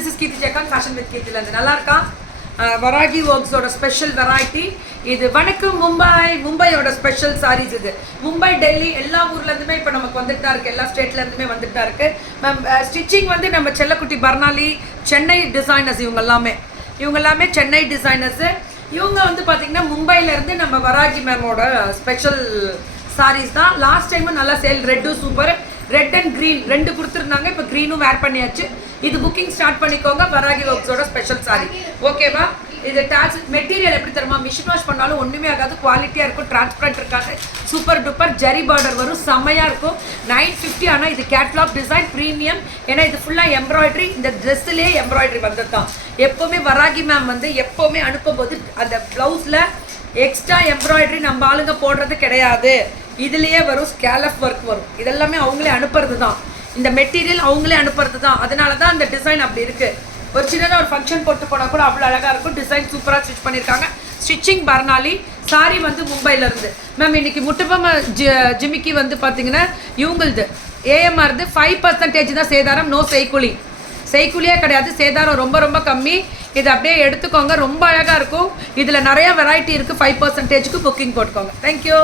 This is Keerthi ஜெகான் fashion with கீர்த்திலேருந்து நல்லா இருக்கா? வராகி ஒர்க்ஸோட ஸ்பெஷல் வெரைட்டி இது வணக்கம் மும்பை மும்பையோட ஸ்பெஷல் சாரீஸ் இது. மும்பை டெல்லி எல்லா ஊர்லேருந்துமே இப்போ நமக்கு வந்துட்டு தான் இருக்குது எல்லா ஸ்டேட்லேருந்துமே வந்துட்டு தான் இருக்குது மேம் ஸ்டிச்சிங் வந்து நம்ம செல்லக்குட்டி பர்னாலி சென்னை டிசைனர்ஸ் இவங்க எல்லாமே இவங்க எல்லாமே சென்னை டிசைனர்ஸு இவங்க வந்து பார்த்திங்கன்னா மும்பையிலேருந்து நம்ம வராகி மேமோட ஸ்பெஷல் சாரீஸ் தான். லாஸ்ட் டைமும் நல்லா சேல் ரெட்டும் சூப்பர் ரெட் அண்ட் க்ரீன் ரெண்டு கொடுத்துருந்தாங்க. இப்போ க்ரீனும் வேர் பண்ணியாச்சு. இது புக்கிங் ஸ்டார்ட் பண்ணிக்கோங்க. வராகி ஒர்க்ஸோட ஸ்பெஷல் சாரி ஓகேவா இது டேக்ஸ் மெட்டீரியல் எப்படி தருமா மிஷின் வாஷ் பண்ணாலும் ஒன்றுமே ஆகாது. குவாலிட்டியாக இருக்கும். டிரான்ஸ்பரண்ட் இருக்காது. சூப்பர் டூப்பர் ஜரி பார்டர் வரும். செம்மையாக இருக்கும். நைன் ஃபிஃப்டி ஆனால் இது கேட்லாக் டிசைன் ப்ரீமியம் ஏன்னா இது ஃபுல்லாக எம்ப்ராய்டரி இந்த ட்ரெஸ்ஸுலேயே எம்ப்ராய்டரி வந்தது தான் எப்போவுமே வராகி மேம் வந்து எப்போவுமே அனுப்பும்போது அந்த ப்ளவுஸில் எக்ஸ்ட்ரா எம்ப்ராய்டரி நம்ம ஆளுங்க போடுறது கிடையாது. இதுலேயே வரும். ஸ்கேலப் ஒர்க் வரும். இதெல்லாமே அவங்களே அனுப்புறது தான் இந்த மெட்டீரியல் அவங்களே அனுப்புறது தான் அதனால தான் அந்த டிசைன் அப்படி இருக்குது ஒரு சின்னதாக ஒரு ஃபங்க்ஷன் போட்டு போனால் கூட அவ்வளோ அழகாக இருக்கும். டிசைன் சூப்பராக ஸ்டிச் பண்ணியிருக்காங்க ஸ்டிச்சிங் பர்னாலி சாரி வந்து மும்பையிலேருந்து மேம் இன்னைக்கு முட்டுப்பம்ம ஜி ஜிமிக்கி வந்து பார்த்தீங்கன்னா இவங்களுது ஏஎம்ஆர்து ஃபைவ் பர்சன்டேஜ் தான் சேதாரம் நோ செய்கூலி. செய்கூலியே கிடையாது சேதாரம் ரொம்ப ரொம்ப கம்மி. இது அப்படியே எடுத்துக்கோங்க ரொம்ப அழகாக இருக்கும். இதில் நிறைய வெரைட்டி இருக்குது ஃபைவ் பர்சன்டேஜுக்கு புக்கிங் போட்டுக்கோங்க. தேங்க்யூ